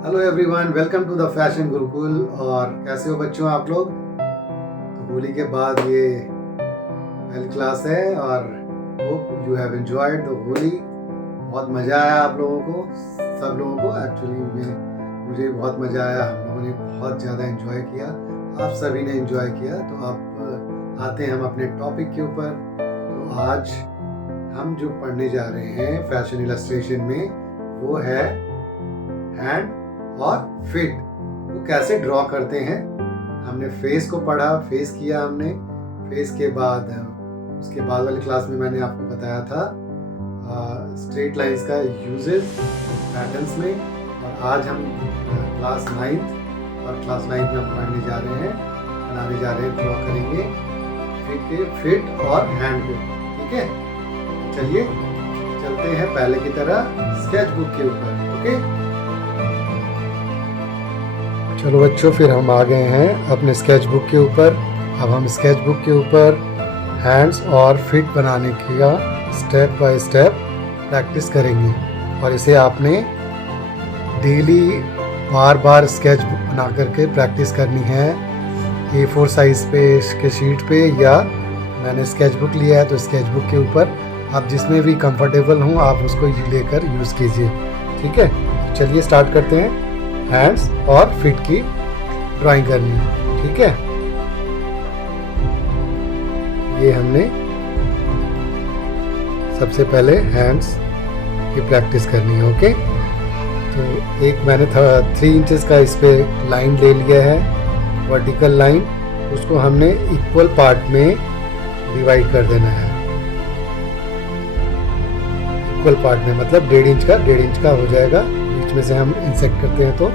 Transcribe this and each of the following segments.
Hello everyone, welcome to the fashion Gurukul. और कैसे हो बच्चों आप लोग? तो होली के बाद ये पहली क्लास है और hope you have enjoyed the Holi. बहुत मज़ा आया आप लोगों को, सब लोगों को। एक्चुअली में मुझे बहुत मज़ा आया, हम लोगों ने बहुत ज़्यादा एंजॉय किया, आप सभी ने एंजॉय किया। तो आप आते हैं हम अपने टॉपिक के ऊपर। तो आज हम जो पढ़ने जा रहे हैं फैशन इलस्ट्रेशन में वो है हैंड और फिट वो कैसे ड्रॉ करते हैं। हमने फेस को पढ़ा, फेस किया हमने। फेस के बाद उसके बाद वाली क्लास में मैंने आपको बताया था स्ट्रेट लाइंस का यूजेस पैटर्न्स में। और आज हम क्लास 9th और क्लास 9th में हम पढ़ने जा रहे हैं, बनाने जा रहे हैं, ड्रॉ करेंगे फिट और हैंड को। ठीक है, चलिए चलते हैं पहले की तरह स्केच बुक के ऊपर। ओके चलो बच्चों, फिर हम आ गए हैं अपने स्केच बुक के ऊपर। अब हम स्केच बुक के ऊपर हैंड्स और फिट बनाने का स्टेप बाय स्टेप प्रैक्टिस करेंगे। और इसे आपने डेली बार बार स्केच बुक बना करके प्रैक्टिस करनी है। A4 साइज़ पे के शीट पे, या मैंने स्केच बुक लिया है तो स्केच बुक के ऊपर आप जिसमें भी कंफर्टेबल हों आप उसको लेकर यूज़ कीजिए। ठीक है, चलिए स्टार्ट करते हैं हैंड्स और फिट की ड्राइंग करनी। ठीक है, ये हमने सबसे पहले हैंड्स की प्रैक्टिस करनी है। ओके, तो एक मैंने 3 इंचेस का इस पे लाइन ले लिया है, वर्टिकल लाइन। उसको हमने इक्वल पार्ट में डिवाइड कर देना है। इक्वल पार्ट में मतलब 1.5 इंच का हो जाएगा, बीच में से हम इंसेक्ट करते हैं तो।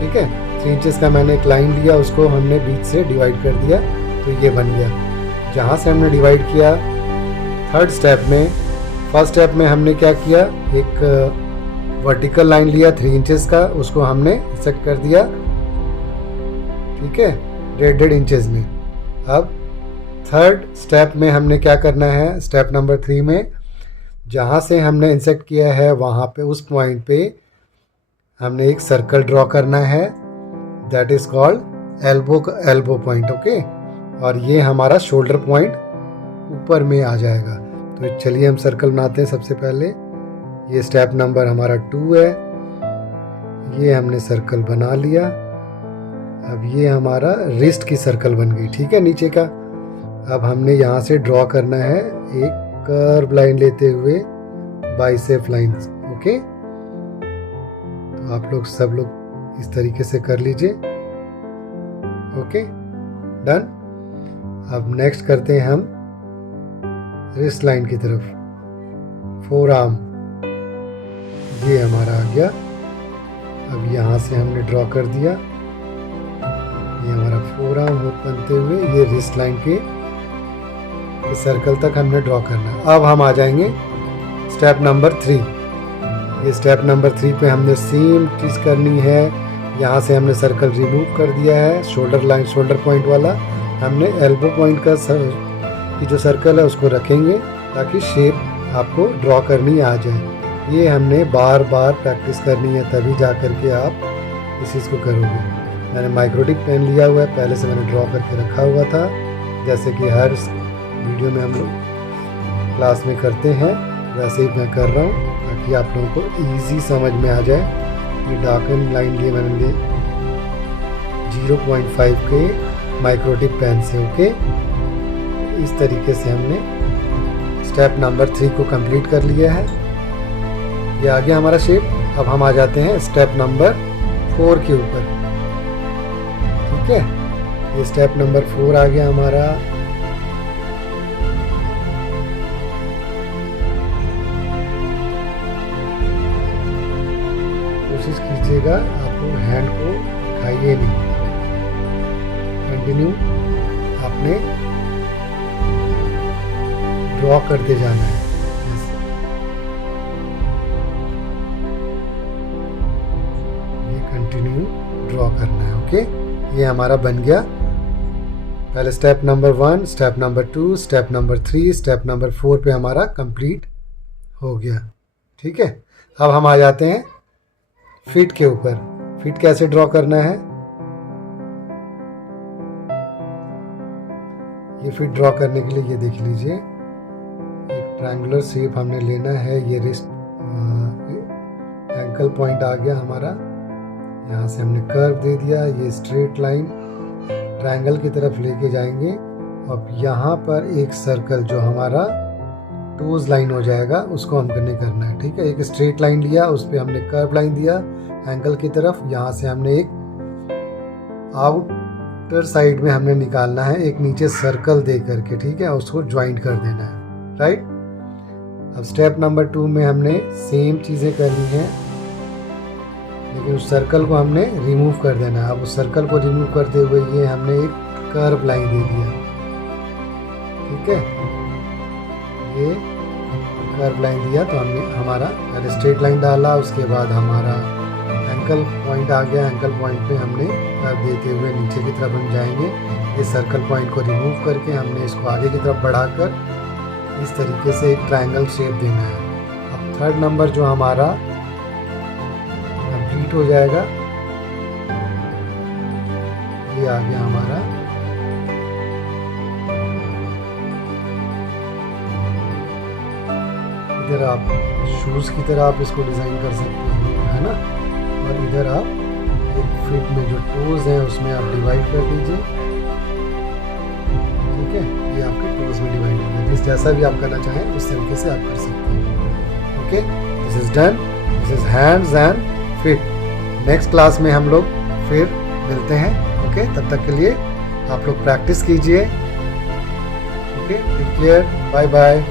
ठीक है, 3 इंचेस का मैंने एक लाइन लिया, उसको हमने बीच से डिवाइड कर दिया तो ये बन गया। जहाँ से हमने डिवाइड किया, थर्ड स्टेप में, फर्स्ट स्टेप में हमने क्या किया, एक वर्टिकल लाइन लिया 3 इंचेस का, उसको हमने इंसेक्ट कर दिया। ठीक है, 1.5 इंचेस में। अब थर्ड स्टेप में हमने क्या करना है, स्टेप नंबर 3 में जहाँ से हमने इंसेक्ट किया है वहाँ पे, उस पॉइंट पे हमने एक सर्कल ड्रॉ करना है, that is called elbow point. Okay, और ये हमारा शोल्डर पॉइंट ऊपर में आ जाएगा। तो चलिए हम सर्कल बनाते हैं। सबसे पहले ये स्टेप नंबर हमारा 2 है, ये हमने सर्कल बना लिया। अब ये हमारा रिस्ट की सर्कल बन गई। ठीक है, नीचे का। अब हमने यहाँ से ड्रॉ करना है एक कर्व लाइन लेते हुए, बाइसेप लाइंस। ओके, तो आप लोग सब लोग इस तरीके से कर लीजिए। Okay, done. अब नेक्स्ट करते हैं हम रिस्ट लाइन की तरफ, फोर आर्म। ये हमारा आ गया। अब यहाँ से हमने ड्रॉ कर दिया, ये हमारा फोर आर्म बनते हुए ये रिस्ट लाइन के सर्कल तक हमने ड्रॉ करना है। अब हम आ जाएंगे स्टेप नंबर 3। ये स्टेप नंबर 3 पे हमने सेम चीज़ करनी है। यहाँ से हमने सर्कल रिमूव कर दिया है, शोल्डर लाइन, शोल्डर पॉइंट वाला। हमने एल्बो पॉइंट का की जो सर्कल है उसको रखेंगे ताकि शेप आपको ड्रॉ करनी आ जाए। ये हमने बार बार प्रैक्टिस करनी है, तभी जा कर के आप इस चीज़ को करोगे। मैंने माइक्रोटिक पेन लिया हुआ है, पहले से मैंने ड्रॉ करके रखा हुआ था, जैसे कि हर वीडियो में हम लोग क्लास में करते हैं वैसे ही मैं कर रहा हूँ ताकि आप लोगों को इजी समझ में आ जाए। ये डार्कन लाइन लिए मैंने 0.5 के माइक्रोटिक पेन से। ओके, इस तरीके से हमने स्टेप नंबर 3 को कंप्लीट कर लिया है। ये आ गया हमारा शेप। अब हम आ जाते हैं स्टेप नंबर 4 के ऊपर। ठीक है, ये स्टेप नंबर 4 आ गया हमारा। कोशिश कीजिएगा आपको हैंड को खाइए नहीं, कंटिन्यू आपने ड्रॉ करते जाना है। ये कंटिन्यू ड्रॉ करना है। ओके, ये हमारा बन गया। पहले step number 1, step number 2, step number 3, step number 4 पे हमारा कंप्लीट हो गया। ठीक है, अब हम आ जाते हैं फिट के ऊपर। फिट कैसे ड्रॉ करना है, ये फिट ड्रॉ करने के लिए ये देख लीजिए, एक ट्रायंगुलर शेप हमने लेना है। ये रिस्ट एंकल पॉइंट आ गया हमारा, यहाँ से हमने कर्व दे दिया। ये स्ट्रेट लाइन ट्रायंगल की तरफ लेके जाएंगे। अब यहाँ पर एक सर्कल जो हमारा टोज लाइन हो जाएगा उसको हमने करना है, ठीक है। एक स्ट्रेट लाइन लिया, उस पर हमने कर्व लाइन दिया एंकल की तरफ। यहाँ से हमने एक आउटर साइड में हमने निकालना है, एक नीचे सर्कल दे करके, ठीक है, उसको ज्वाइंट कर देना है, राइट। अब स्टेप नंबर 2 में हमने सेम चीज़ें करनी है, लेकिन उस सर्कल को हमने रिमूव कर देना है। अब उस सर्कल को रिमूव करते हुए ये हमने एक कर्व लाइन दे दिया, ठीक है। ये कर्व लाइन दिया तो हमने हमारा पहले स्ट्रेट लाइन डाला, उसके बाद हमारा एंकल पॉइंट आ गया। एंकल पॉइंट पे हमने कर्व देते हुए नीचे की तरफ हम जाएंगे। ये सर्कल पॉइंट को रिमूव करके हमने इसको आगे की तरफ बढ़ाकर इस तरीके से एक ट्रायंगल शेप देना है। अब थर्ड नंबर जो हमारा कंप्लीट हो जाएगा, ये आ गया हमारा। इधर आप शूज़ की तरह आप इसको डिज़ाइन कर सकते हैं, है ना। और इधर आप एक फिट में जो टोज हैं उसमें आप डिवाइड कर दीजिए, ठीक है। ये आपके टोज में डिवाइड हो गया। जिस जैसा भी आप करना चाहें उस तरीके से आप कर सकते हैं, okay. This is done, this is hands and fit. Next class में हम लोग फिर मिलते हैं, ओके। तब तक के लिए आप लोग प्रैक्टिस कीजिए, okay. Take care, bye bye.